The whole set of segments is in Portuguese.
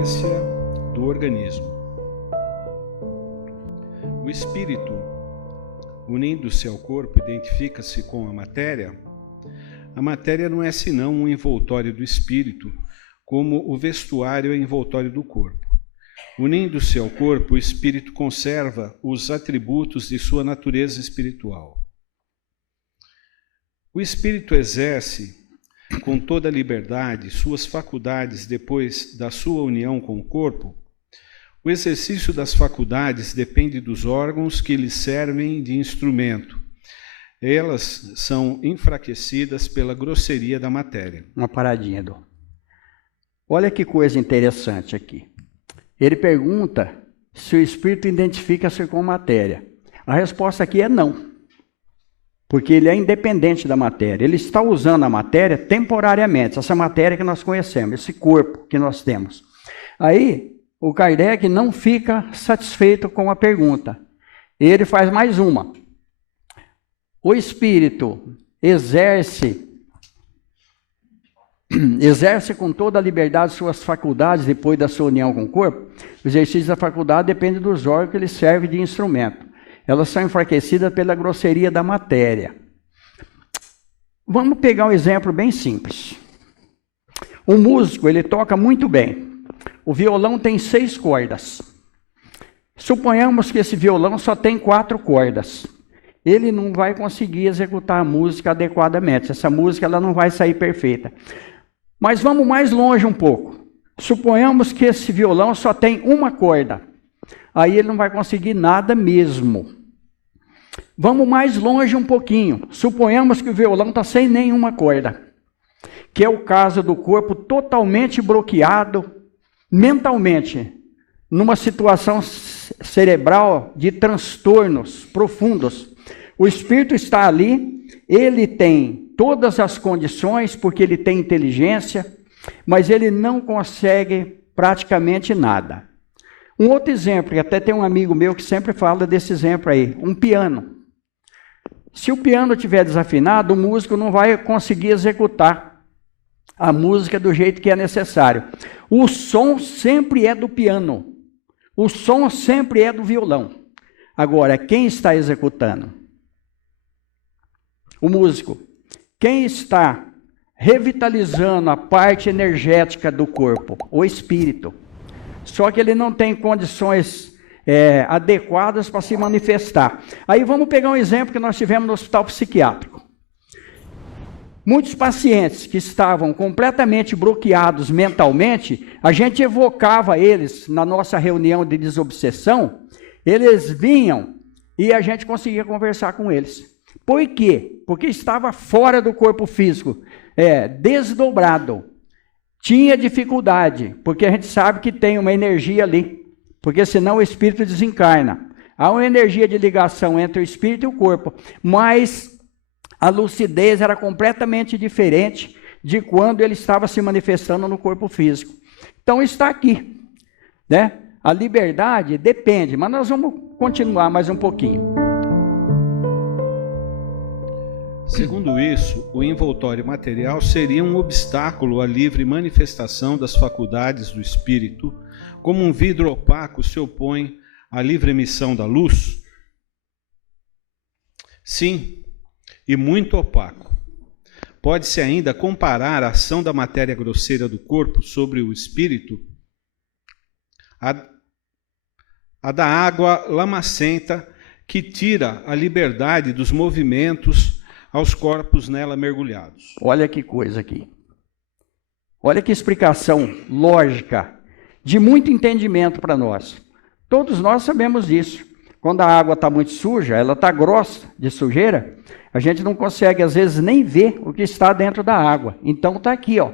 vivência do organismo. O espírito, unindo-se ao corpo, identifica-se com a matéria. A matéria não é senão um envoltório do espírito, como o vestuário é envoltório do corpo. Unindo-se ao corpo, o espírito conserva os atributos de sua natureza espiritual. O espírito exerce com toda a liberdade suas faculdades depois da sua união com o corpo. O exercício das faculdades depende dos órgãos que lhe servem de instrumento. Elas são enfraquecidas pela grosseria da matéria. Uma paradinha, Dom. Olha que coisa interessante aqui. Ele pergunta se o espírito identifica-se com a matéria. A resposta aqui é não. Porque ele é independente da matéria. Ele está usando a matéria temporariamente, essa matéria que nós conhecemos, esse corpo que nós temos. Aí, o Kardec não fica satisfeito com a pergunta. Ele faz mais uma. O espírito exerce com toda a liberdade suas faculdades depois da sua união com o corpo. O exercício da faculdade depende dos órgãos que ele serve de instrumento. Elas são enfraquecidas pela grosseria da matéria. Vamos pegar um exemplo bem simples. O músico, ele toca muito bem. O violão tem 6 cordas. Suponhamos que esse violão só tem 4 cordas. Ele não vai conseguir executar a música adequadamente. Essa música ela não vai sair perfeita. Mas vamos mais longe um pouco. Suponhamos que esse violão só tem uma corda. Aí ele não vai conseguir nada mesmo. Vamos mais longe um pouquinho. Suponhamos que o violão está sem nenhuma corda. Que é o caso do corpo totalmente bloqueado mentalmente, numa situação cerebral de transtornos profundos. O espírito está ali, ele tem todas as condições, porque ele tem inteligência, mas ele não consegue praticamente nada. Um outro exemplo, que até tem um amigo meu que sempre fala desse exemplo aí, um piano. Se o piano estiver desafinado, o músico não vai conseguir executar a música do jeito que é necessário. O som sempre é do piano. O som sempre é do violão. Agora, quem está executando? O músico. Quem está revitalizando a parte energética do corpo? O espírito. Só que ele não tem condições adequadas para se manifestar. Aí vamos pegar um exemplo que nós tivemos no hospital psiquiátrico. Muitos pacientes que estavam completamente bloqueados mentalmente, a gente evocava eles na nossa reunião de desobsessão, eles vinham e a gente conseguia conversar com eles. Por quê? Porque estava fora do corpo físico, desdobrado. Tinha dificuldade, porque a gente sabe que tem uma energia ali, porque senão o espírito desencarna. Há uma energia de ligação entre o espírito e o corpo, mas a lucidez era completamente diferente de quando ele estava se manifestando no corpo físico. Então está aqui, né? A liberdade depende, mas nós vamos continuar mais um pouquinho. Segundo isso, o envoltório material seria um obstáculo à livre manifestação das faculdades do espírito, como um vidro opaco se opõe à livre emissão da luz? Sim, e muito opaco. Pode-se ainda comparar a ação da matéria grosseira do corpo sobre o espírito a da água lamacenta que tira a liberdade dos movimentos aos corpos nela mergulhados. Olha que coisa aqui. Olha que explicação lógica, de muito entendimento para nós. Todos nós sabemos disso. Quando a água está muito suja, ela está grossa de sujeira, a gente não consegue, às vezes, nem ver o que está dentro da água. Então está aqui, ó.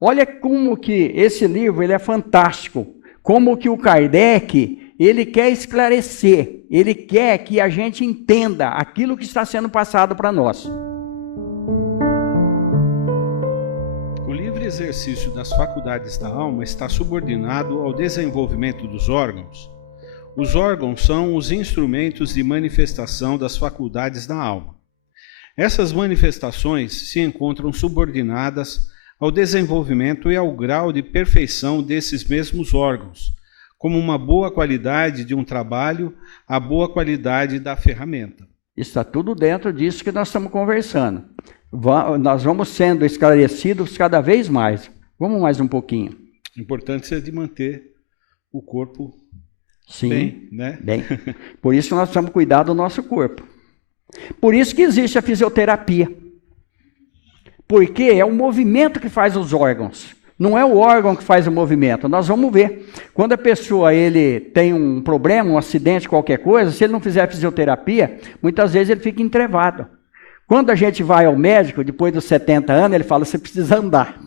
Olha como que esse livro ele é fantástico. Como que o Kardec ele quer esclarecer, ele quer que a gente entenda aquilo que está sendo passado para nós. O livre exercício das faculdades da alma está subordinado ao desenvolvimento dos órgãos. Os órgãos são os instrumentos de manifestação das faculdades da alma. Essas manifestações se encontram subordinadas ao desenvolvimento e ao grau de perfeição desses mesmos órgãos, como uma boa qualidade de um trabalho, a boa qualidade da ferramenta. Está tudo dentro disso que nós estamos conversando. Nós vamos sendo esclarecidos cada vez mais. Vamos mais um pouquinho. A importância de manter o corpo Sim, bem, né? Bem. Por isso nós precisamos cuidar do nosso corpo. Por isso que existe a fisioterapia. Porque é o movimento que faz os órgãos. Não é o órgão que faz o movimento. Nós vamos ver. Quando a pessoa ele tem um problema, um acidente, qualquer coisa, se ele não fizer fisioterapia, muitas vezes ele fica entrevado. Quando a gente vai ao médico, depois dos 70 anos, ele fala, você precisa andar,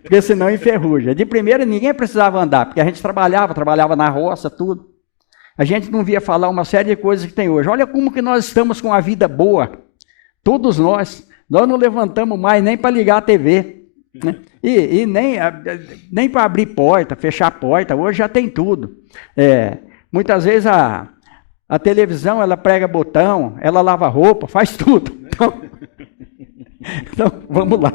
porque senão enferruja. De primeira, ninguém precisava andar, porque a gente trabalhava na roça, tudo. A gente não via falar uma série de coisas que tem hoje. Olha como que nós estamos com a vida boa. Todos nós não levantamos mais nem para ligar a TV, né? E nem para abrir porta, fechar porta, hoje já tem tudo. Muitas vezes a televisão, ela prega botão, ela lava roupa, faz tudo. Então vamos lá.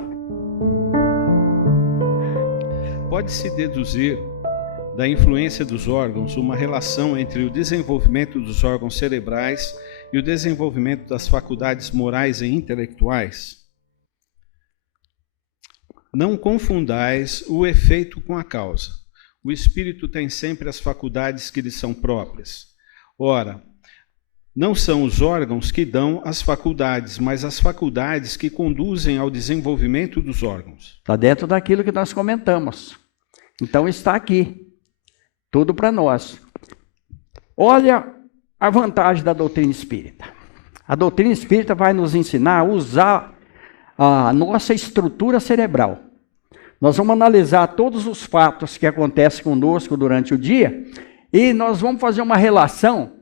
Pode-se deduzir da influência dos órgãos uma relação entre o desenvolvimento dos órgãos cerebrais e o desenvolvimento das faculdades morais e intelectuais? Não confundais o efeito com a causa. O espírito tem sempre as faculdades que lhe são próprias. Ora, não são os órgãos que dão as faculdades, mas as faculdades que conduzem ao desenvolvimento dos órgãos. Está dentro daquilo que nós comentamos. Então está aqui. Tudo para nós. Olha a vantagem da doutrina espírita. A doutrina espírita vai nos ensinar a usar a nossa estrutura cerebral. Nós vamos analisar todos os fatos que acontecem conosco durante o dia e nós vamos fazer uma relação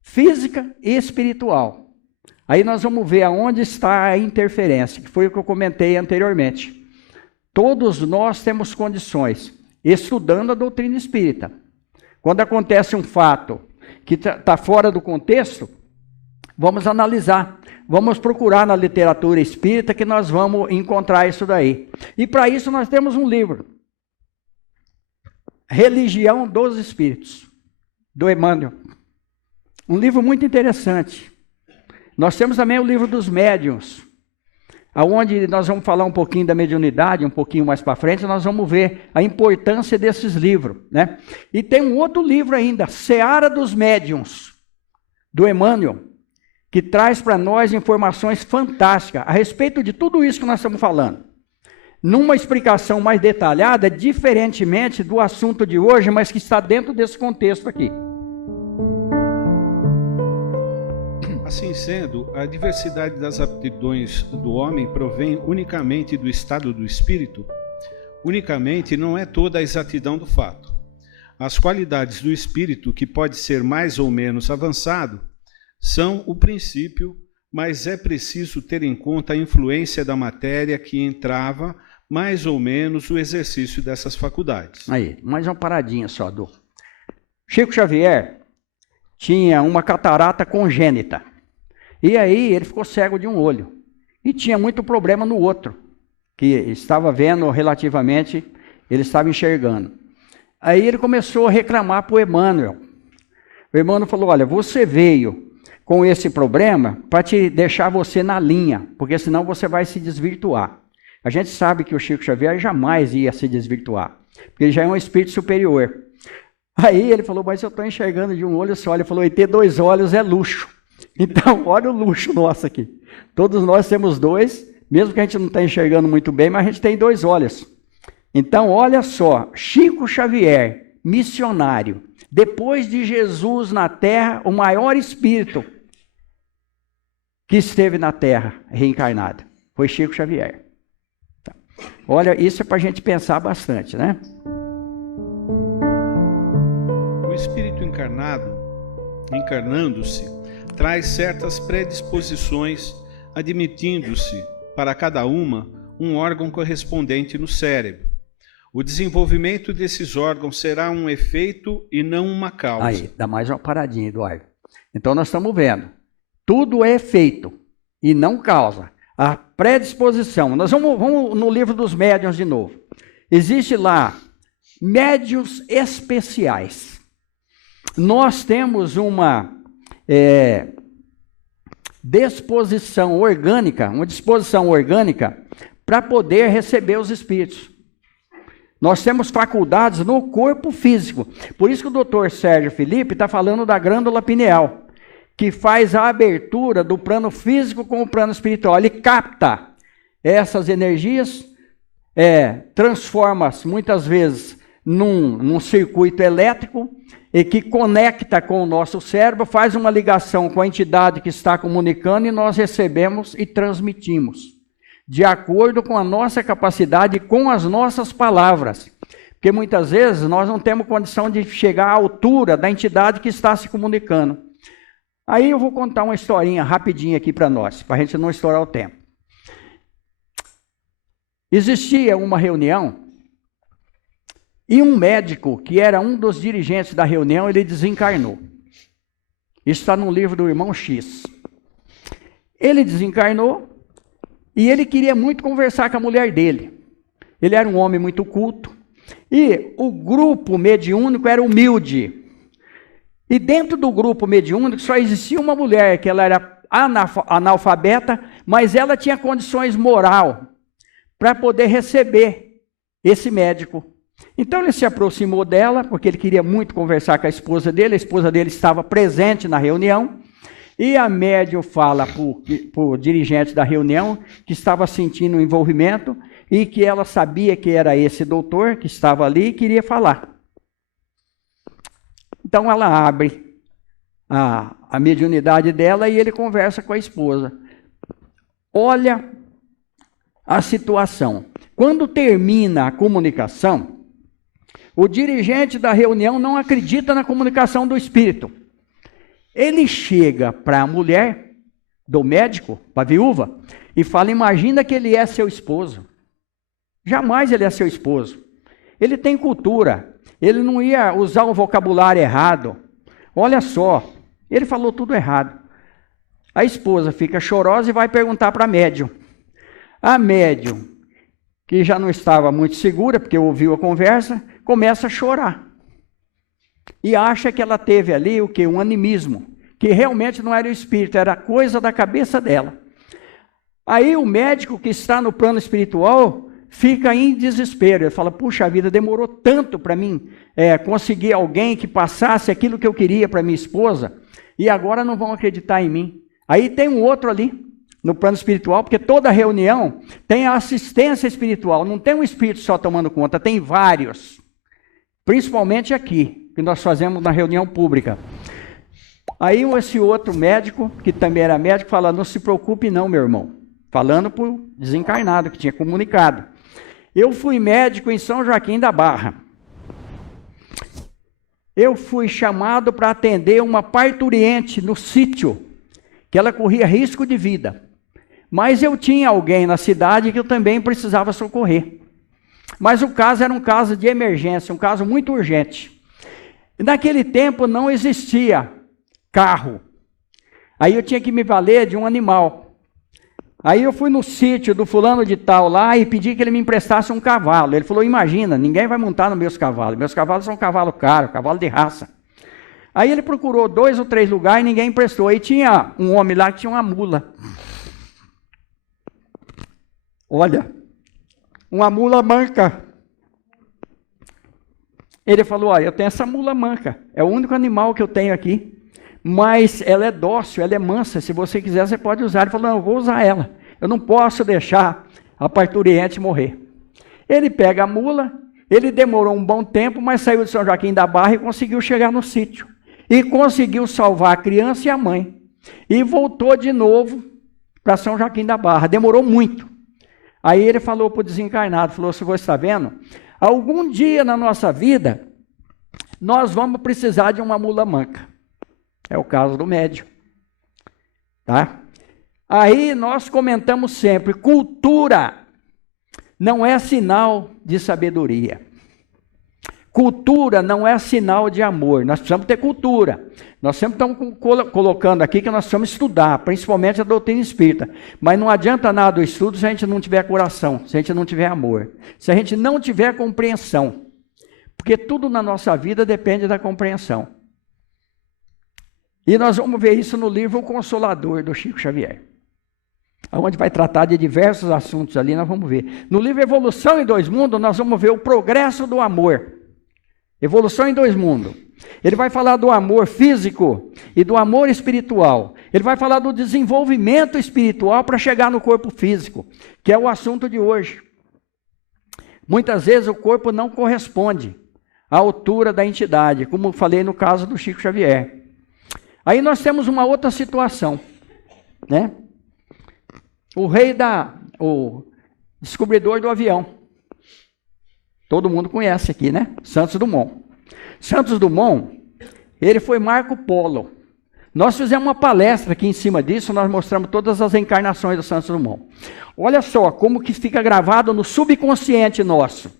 física e espiritual. Aí nós vamos ver aonde está a interferência, que foi o que eu comentei anteriormente. Todos nós temos condições, estudando a doutrina espírita. Quando acontece um fato que está fora do contexto, vamos analisar. Vamos procurar na literatura espírita que nós vamos encontrar isso daí. E para isso nós temos um livro. Religião dos Espíritos, do Emmanuel. Um livro muito interessante. Nós temos também o livro dos médiuns, onde nós vamos falar um pouquinho da mediunidade, um pouquinho mais para frente, nós vamos ver a importância desses livros, né? E tem um outro livro ainda, Seara dos Médiuns, do Emmanuel, que traz para nós informações fantásticas a respeito de tudo isso que nós estamos falando. Numa explicação mais detalhada, diferentemente do assunto de hoje, mas que está dentro desse contexto aqui. Assim sendo, a diversidade das aptidões do homem provém unicamente do estado do espírito? Unicamente não é toda a exatidão do fato. As qualidades do espírito, que pode ser mais ou menos avançado, são o princípio, mas é preciso ter em conta a influência da matéria que entrava mais ou menos o exercício dessas faculdades. Aí, mais uma paradinha só, Du. Chico Xavier tinha uma catarata congênita. E aí ele ficou cego de um olho. E tinha muito problema no outro, que estava vendo relativamente, ele estava enxergando. Aí ele começou a reclamar para o Emmanuel. O Emmanuel falou, olha, você veio com esse problema para te deixar você na linha, porque senão você vai se desvirtuar. A gente sabe que o Chico Xavier jamais ia se desvirtuar, porque ele já é um espírito superior. Aí ele falou, mas eu estou enxergando de um olho só. Ele falou, e ter dois olhos é luxo. Então, olha o luxo nosso aqui. Todos nós temos dois, mesmo que a gente não está enxergando muito bem, mas a gente tem dois olhos. Então, olha só, Chico Xavier, missionário, depois de Jesus na Terra, o maior espírito que esteve na Terra, reencarnado, foi Chico Xavier. Tá. Olha, isso é para a gente pensar bastante, né? O espírito encarnando-se, traz certas predisposições, admitindo-se para cada uma um órgão correspondente no cérebro. O desenvolvimento desses órgãos será um efeito e não uma causa. Aí, dá mais uma paradinha, Eduardo. Então nós estamos vendo, tudo é efeito e não causa. a predisposição. Nós vamos no livro dos médiuns de novo. Existe lá médiuns especiais. Nós temos uma disposição orgânica para poder receber os espíritos. Nós temos faculdades no corpo físico. Por isso que o doutor Sérgio Felipe está falando da glândula pineal, que faz a abertura do plano físico com o plano espiritual. Ele capta essas energias, transforma-as muitas vezes num circuito elétrico e que conecta com o nosso cérebro, faz uma ligação com a entidade que está comunicando e nós recebemos e transmitimos, de acordo com a nossa capacidade e com as nossas palavras. Porque muitas vezes nós não temos condição de chegar à altura da entidade que está se comunicando. Aí eu vou contar uma historinha rapidinha aqui para nós, para a gente não estourar o tempo. Existia uma reunião e um médico, que era um dos dirigentes da reunião, ele desencarnou. Isso está no livro do irmão X. Ele desencarnou e ele queria muito conversar com a mulher dele. Ele era um homem muito culto e o grupo mediúnico era humilde. E dentro do grupo mediúnico só existia uma mulher, que ela era analfabeta, mas ela tinha condições moral para poder receber esse médico. Então ele se aproximou dela, porque ele queria muito conversar com a esposa dele estava presente na reunião, e a médium fala para o dirigente da reunião que estava sentindo um envolvimento e que ela sabia que era esse doutor que estava ali e queria falar. Então ela abre a mediunidade dela e ele conversa com a esposa. Olha a situação. Quando termina a comunicação, o dirigente da reunião não acredita na comunicação do espírito. Ele chega para a mulher do médico, para a viúva, e fala: imagina que ele é seu esposo. Jamais ele é seu esposo. Ele tem cultura. Ele não ia usar um vocabulário errado. Olha só, ele falou tudo errado. A esposa fica chorosa e vai perguntar para a médium. A médium, que já não estava muito segura, porque ouviu a conversa, começa a chorar. E acha que ela teve ali um animismo, que realmente não era o espírito, era coisa da cabeça dela. Aí o médico que está no plano espiritual fica em desespero. Ele fala: puxa vida, demorou tanto para mim conseguir alguém que passasse aquilo que eu queria para minha esposa, e agora não vão acreditar em mim. Aí tem um outro ali, no plano espiritual, porque toda reunião tem a assistência espiritual, não tem um espírito só tomando conta, tem vários. Principalmente aqui, que nós fazemos na reunião pública. Aí esse outro médico, que também era médico, fala: não se preocupe não, meu irmão. Falando para o desencarnado, que tinha comunicado. Eu fui médico em São Joaquim da Barra. Eu fui chamado para atender uma parturiente no sítio, que ela corria risco de vida. Mas eu tinha alguém na cidade que eu também precisava socorrer. Mas o caso era um caso de emergência, um caso muito urgente. E naquele tempo não existia carro. Aí eu tinha que me valer de um animal. Aí eu fui no sítio do fulano de tal lá e pedi que ele me emprestasse um cavalo. Ele falou: imagina, ninguém vai montar nos meus cavalos. Meus cavalos são cavalo caro, cavalo de raça. Aí ele procurou 2 ou 3 lugares e ninguém emprestou. Aí tinha um homem lá que tinha uma mula. Olha, uma mula manca. Ele falou: olha, eu tenho essa mula manca. É o único animal que eu tenho aqui. Mas ela é dócil, ela é mansa. Se você quiser, você pode usar. Ele falou: não, eu vou usar ela. Eu não posso deixar a parturiente morrer. Ele pega a mula. Ele demorou um bom tempo, mas saiu de São Joaquim da Barra e conseguiu chegar no sítio. E conseguiu salvar a criança e a mãe. E voltou de novo para São Joaquim da Barra. Demorou muito. Aí ele falou para o desencarnado, falou: se você está vendo, algum dia na nossa vida, nós vamos precisar de uma mula manca. É o caso do médium. Tá? Aí nós comentamos sempre: cultura não é sinal de sabedoria. Cultura não é sinal de amor. Nós precisamos ter cultura. Nós sempre estamos colocando aqui que nós precisamos estudar, principalmente a doutrina espírita. Mas não adianta nada o estudo se a gente não tiver coração, se a gente não tiver amor, se a gente não tiver compreensão. Porque tudo na nossa vida depende da compreensão. E nós vamos ver isso no livro O Consolador, do Chico Xavier, onde vai tratar de diversos assuntos ali, nós vamos ver. No livro Evolução em Dois Mundos, nós vamos ver o progresso do amor. Evolução em Dois Mundos. Ele vai falar do amor físico e do amor espiritual. Ele vai falar do desenvolvimento espiritual para chegar no corpo físico, que é o assunto de hoje. Muitas vezes o corpo não corresponde à altura da entidade, como eu falei no caso do Chico Xavier. Aí nós temos uma outra situação, né? O descobridor do avião. Todo mundo conhece aqui, né? Santos Dumont. Santos Dumont, ele foi Marco Polo. Nós fizemos uma palestra aqui em cima disso, nós mostramos todas as encarnações do Santos Dumont. Olha só como que fica gravado no subconsciente nosso.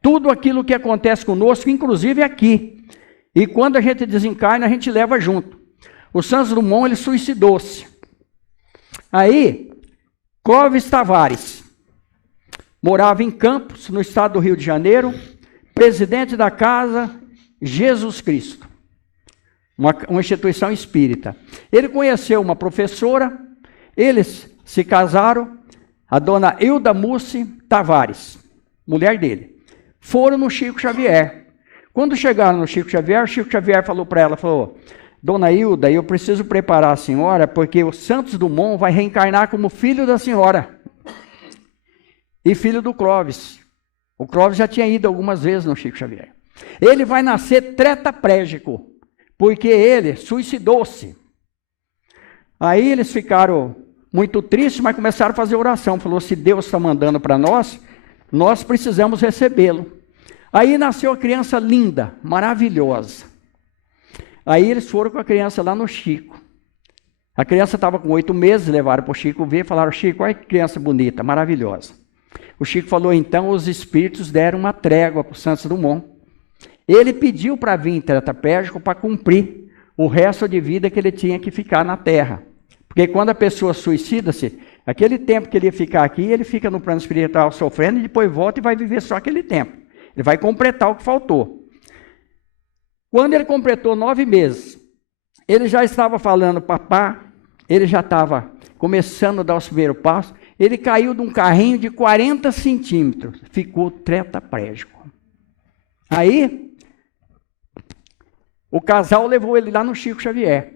Tudo aquilo que acontece conosco, inclusive aqui. E quando a gente desencarna, a gente leva junto. O Santos Dumont, ele suicidou-se. Aí, Clóvis Tavares, morava em Campos, no estado do Rio de Janeiro, presidente da Casa Jesus Cristo, uma instituição espírita. Ele conheceu uma professora, eles se casaram, a dona Hilda Mussi Tavares, mulher dele. Foram no Chico Xavier. Quando chegaram no Chico Xavier, o Chico Xavier falou para ela, falou: Dona Hilda, eu preciso preparar a senhora, porque o Santos Dumont vai reencarnar como filho da senhora. E filho do Clóvis. O Clóvis já tinha ido algumas vezes no Chico Xavier. Ele vai nascer tetraplégico, porque ele suicidou-se. Aí eles ficaram muito tristes, mas começaram a fazer oração. Falou, se Deus está mandando para nós, nós precisamos recebê-lo. Aí nasceu a criança linda, maravilhosa. Aí eles foram com a criança lá no Chico. A criança estava com 8 meses, levaram para o Chico ver, falaram, Chico, olha que criança bonita, maravilhosa. O Chico falou, então os espíritos deram uma trégua para o Santos Dumont. Ele pediu para vir tetraplégico para cumprir o resto de vida que ele tinha que ficar na Terra. Porque quando a pessoa suicida-se, aquele tempo que ele ia ficar aqui, ele fica no plano espiritual sofrendo e depois volta e vai viver só aquele tempo. Ele vai completar o que faltou. Quando ele completou 9 meses, ele já estava falando papá, ele já estava começando a dar os primeiros passos, ele caiu de um carrinho de 40 centímetros, ficou tetraplégico. Aí, o casal levou ele lá no Chico Xavier.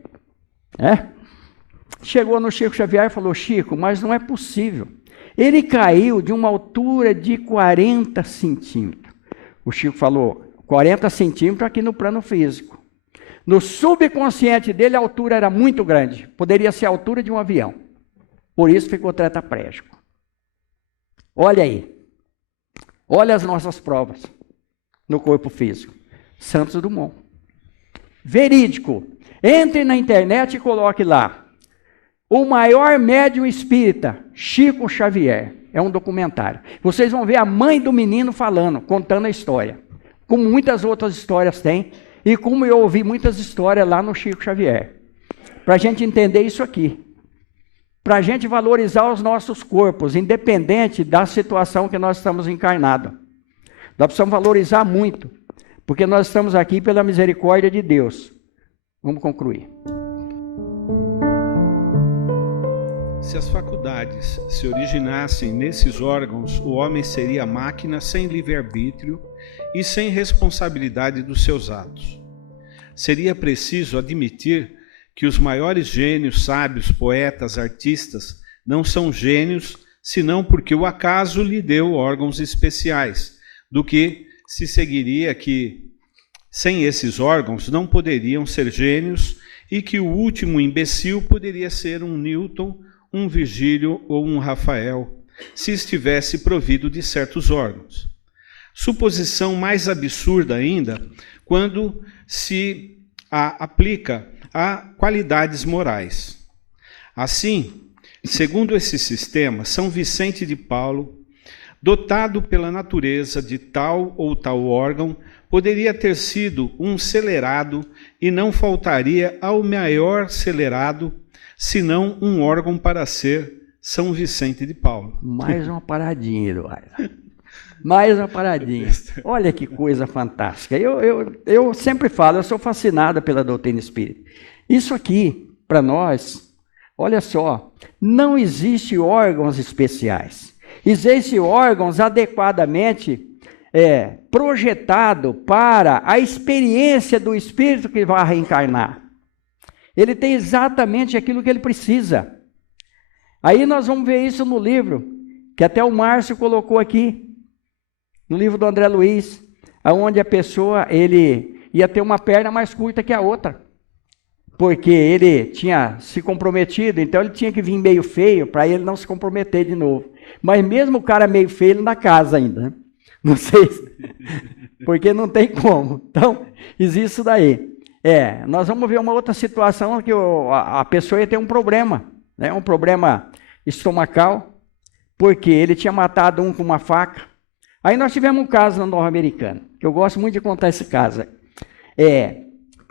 Chegou no Chico Xavier e falou, Chico, mas não é possível. Ele caiu de uma altura de 40 centímetros. O Chico falou, 40 centímetros aqui no plano físico. No subconsciente dele, a altura era muito grande. Poderia ser a altura de um avião. Por isso ficou tetraplégico. Olha aí. Olha as nossas provas no corpo físico. Santos Dumont. Verídico. Entre na internet e coloque lá. O maior médium espírita, Chico Xavier. É um documentário. Vocês vão ver a mãe do menino falando, contando a história. Como muitas outras histórias tem. E como eu ouvi muitas histórias lá no Chico Xavier. Para a gente entender isso aqui. Para a gente valorizar os nossos corpos, independente da situação que nós estamos encarnados. Nós precisamos valorizar muito. Porque nós estamos aqui pela misericórdia de Deus. Vamos concluir. Se as faculdades se originassem nesses órgãos, o homem seria máquina sem livre-arbítrio e sem responsabilidade dos seus atos. Seria preciso admitir que os maiores gênios, sábios, poetas, artistas, não são gênios, senão porque o acaso lhe deu órgãos especiais, do que se seguiria que, sem esses órgãos, não poderiam ser gênios e que o último imbecil poderia ser um Newton, um Virgílio ou um Rafael, se estivesse provido de certos órgãos. Suposição mais absurda ainda, quando se aplica a qualidades morais. Assim, segundo esse sistema, São Vicente de Paulo dotado pela natureza de tal ou tal órgão, poderia ter sido um celerado e não faltaria ao maior celerado, senão um órgão para ser São Vicente de Paulo. Mais uma paradinha, Eduardo. Mais uma paradinha. Olha que coisa fantástica. Eu sempre falo, eu sou fascinado pela doutrina espírita. Isso aqui, para nós, olha só, não existe órgãos especiais. Existem órgãos adequadamente projetado para a experiência do espírito que vai reencarnar. Ele tem exatamente aquilo que ele precisa. Aí nós vamos ver isso no livro, que até o Márcio colocou aqui, no livro do André Luiz, onde a pessoa, ele ia ter uma perna mais curta que a outra, porque ele tinha se comprometido, então ele tinha que vir meio feio, para ele não se comprometer de novo. Mas mesmo o cara meio feio, ele na casa ainda, né? Não sei, porque não tem como. Então, existe isso daí. Nós vamos ver uma outra situação que a pessoa ia ter um problema, né? Um problema estomacal, porque ele tinha matado um com uma faca. Aí nós tivemos um caso na Nova Americana, que eu gosto muito de contar esse caso.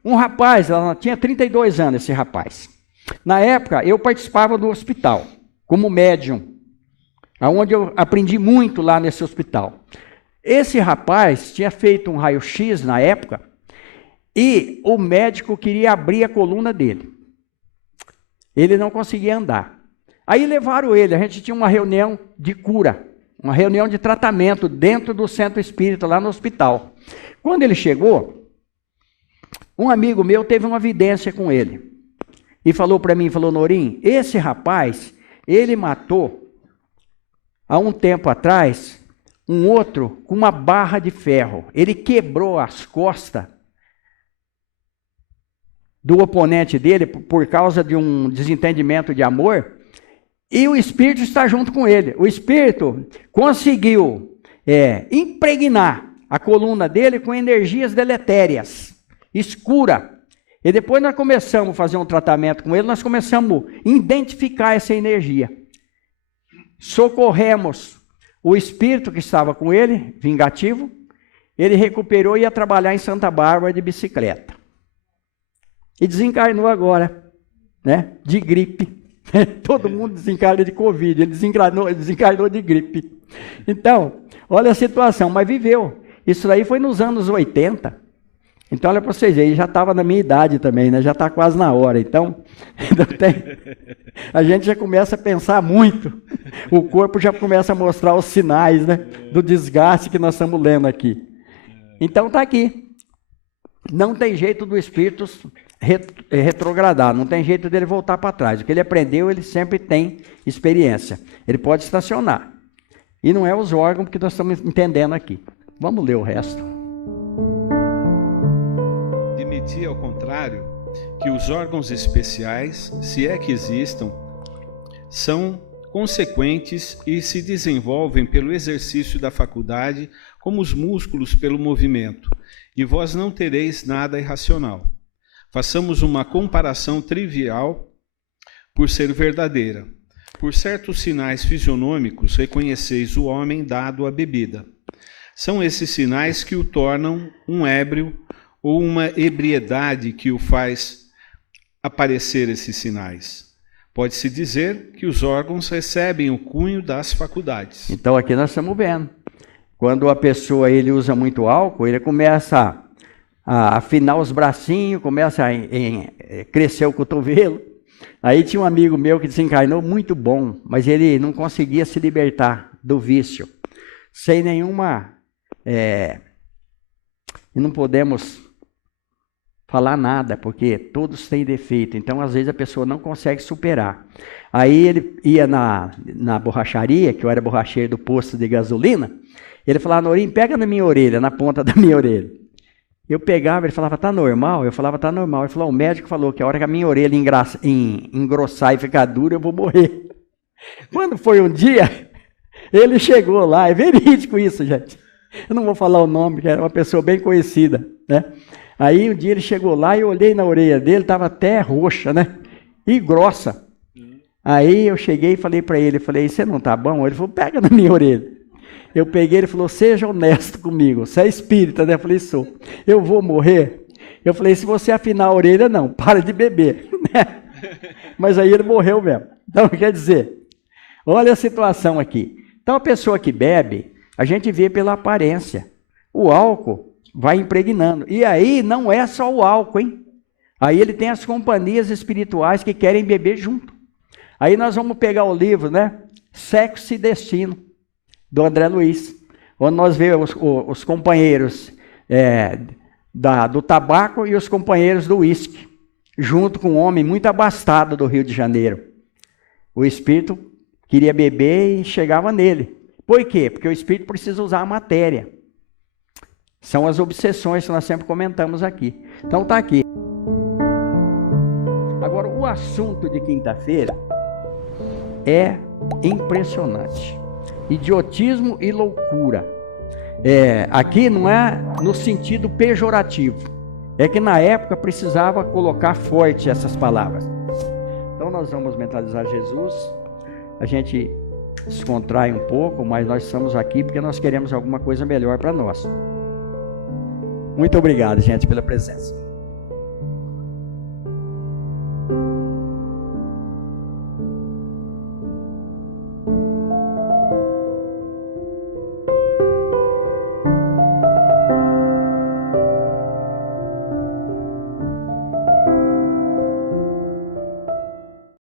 Um rapaz, ela tinha 32 anos, esse rapaz. Na época, eu participava do hospital, como médium, onde eu aprendi muito lá nesse hospital. Esse rapaz tinha feito um raio-x na época, e o médico queria abrir a coluna dele. Ele não conseguia andar. Aí levaram ele, a gente tinha uma reunião de cura, uma reunião de tratamento dentro do centro espírita, lá no hospital. Quando ele chegou, um amigo meu teve uma vidência com ele. E falou para mim, Norim, esse rapaz, ele matou, há um tempo atrás, um outro com uma barra de ferro. Ele quebrou as costas do oponente dele por causa de um desentendimento de amor, e o espírito está junto com ele. O espírito conseguiu impregnar a coluna dele com energias deletérias, escura. E depois nós começamos a fazer um tratamento com ele, nós começamos a identificar essa energia. Socorremos o espírito que estava com ele, vingativo, ele recuperou e ia trabalhar em Santa Bárbara de bicicleta. E desencarnou agora, né? De gripe. Todo mundo desencarna de Covid, ele desencarnou de gripe. Então, olha a situação, mas viveu. Isso daí foi nos anos 80. Então, olha para vocês verem, ele já estava na minha idade também, né? Já está quase na hora. Então a gente já começa a pensar muito. O corpo já começa a mostrar os sinais, né? Do desgaste que nós estamos lendo aqui. Então, está aqui. Não tem jeito do espírito retrogradar, não tem jeito dele voltar para trás. O que ele aprendeu, ele sempre tem experiência. Ele pode estacionar. E não é os órgãos que nós estamos entendendo aqui. Vamos ler o resto. Admitir, ao contrário, que os órgãos especiais, se é que existam, são consequentes e se desenvolvem pelo exercício da faculdade, como os músculos pelo movimento, e vós não tereis nada irracional. Façamos uma comparação trivial por ser verdadeira. Por certos sinais fisionômicos reconheceis o homem dado à bebida. São esses sinais que o tornam um ébrio ou uma ebriedade que o faz aparecer esses sinais. Pode-se dizer que os órgãos recebem o cunho das faculdades. Então aqui nós estamos vendo. Quando a pessoa ele usa muito álcool, ele começa a afinar os bracinhos, começa a crescer o cotovelo. Aí tinha um amigo meu que desencarnou muito bom, mas ele não conseguia se libertar do vício. Sem nenhuma... E não podemos falar nada, porque todos têm defeito. Então, às vezes, a pessoa não consegue superar. Aí ele ia na borracharia, que eu era borracheiro do posto de gasolina, ele falava, Norim, pega na minha orelha, na ponta da minha orelha. Eu pegava, ele falava, tá normal? Eu falava, tá normal. Ele falou, o médico falou que a hora que a minha orelha engrossar e ficar dura, eu vou morrer. Quando foi um dia, ele chegou lá, é verídico isso, gente. Eu não vou falar o nome, porque era uma pessoa bem conhecida, né? Aí um dia ele chegou lá e eu olhei na orelha dele, estava até roxa, né? E grossa. Aí eu cheguei e falei para ele, falei, você não tá bom? Ele falou, pega na minha orelha. Eu peguei, ele falou, seja honesto comigo, você é espírita, né? Eu falei, sou. Eu vou morrer? Eu falei, se você afinar a orelha, não, para de beber. Mas aí ele morreu mesmo. Então, quer dizer, olha a situação aqui. Então, a pessoa que bebe, a gente vê pela aparência. O álcool vai impregnando. E aí, não é só o álcool, hein? Aí ele tem as companhias espirituais que querem beber junto. Aí nós vamos pegar o livro, né? Sexo e Destino, do André Luiz, onde nós vemos os companheiros do tabaco e os companheiros do uísque, junto com um homem muito abastado do Rio de Janeiro. O espírito queria beber e chegava nele. Por quê? Porque o espírito precisa usar a matéria. São as obsessões que nós sempre comentamos aqui. Então está aqui. Agora, o assunto de quinta-feira é impressionante. Idiotismo e loucura. Aqui não é no sentido pejorativo. É que na época precisava colocar forte essas palavras. Então nós vamos mentalizar Jesus. A gente descontrai um pouco, mas nós estamos aqui porque nós queremos alguma coisa melhor para nós. Muito obrigado, gente, pela presença.